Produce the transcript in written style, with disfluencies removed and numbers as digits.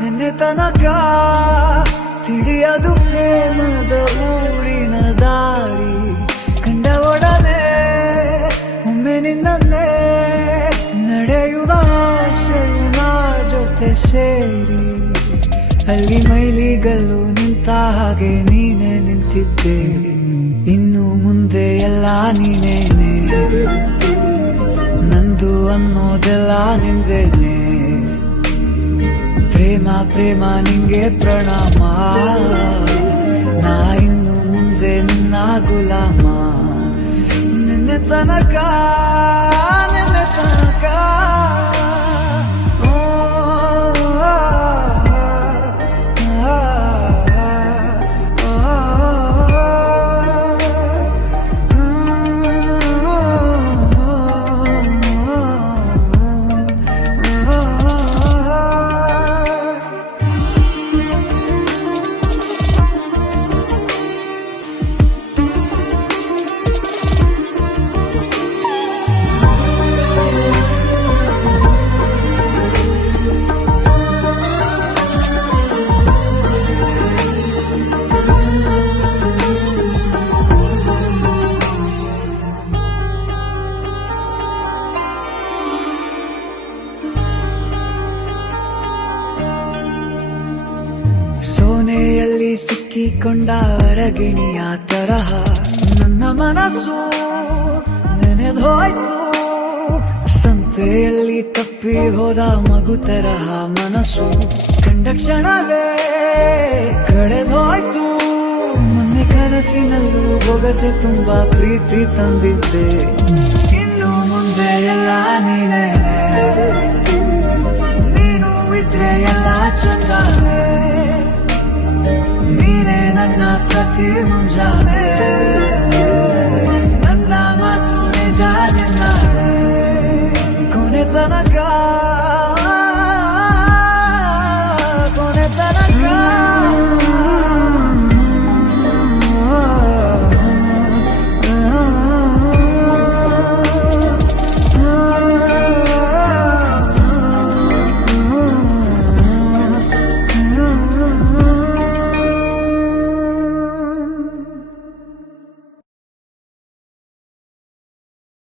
ನಿನ್ನೆ ತನಕ ತಿಳಿಯದು ಪ್ರೇಮದ ಊರಿನ ದಾರಿ ಕಂಡ ಒಡನೆ ಒಮ್ಮೆ ನಿನ್ನೇ ನಡೆಯುವ ಆಸೆಯು ನಾ ಜೊತೆ ಸೇರಿ ಅಲ್ಲಿ ಮೈಲಿಗಲ್ಲು ನಿಂತ ಹಾಗೆ ನೀನೆ ನಿಂತಿದ್ದೆ ಇನ್ನು ಮುಂದೆ ಎಲ್ಲ ನೀನೇನೆ ನಂದು ಅನ್ನೋದೆಲ್ಲ ನಿಂದೇನೆ ಪ್ರೇಮ ಪ್ರೇಮ ನಿಂಗೆ ಪ್ರಣಾಮ ನಾ ಇನ್ನು ಮುಂದೆ ನಿನ್ನ ಗುಲಾಮ ನಿನ್ನೆ ತನಕ ಸೋನೆಯಲ್ಲಿ ಸಿಕ್ಕಿಕೊಂಡ ಅರಗಿಣಿಯ ತರಹ ನನ್ನ ಮನಸ್ಸು ನೆನೆದೋಯ್ತು ಸಂತೆಯಲ್ಲಿ ತಪ್ಪಿ ಹೋದ ಮಗು ತರಹ ಮನಸ್ಸು ಕಂಡ ಕ್ಷಣವೇ ಕಳೆದೋಯ್ತು ಮೊನ್ನೆ ಕನಸಿನಲ್ಲೂ ಬೊಗಸೆ ತುಂಬಾ ಪ್ರೀತಿ ತಂದಿದ್ದೆ ಇನ್ನು ಮುಂದೆ ಎಲ್ಲ ನೀನೇ ನೀನು ಇದ್ರೆ ಎಲ್ಲ ಚಂದಾನೆ ನೀನೇ ನನ್ನ ಪ್ರತಿ ಮುಂಜಾನೆ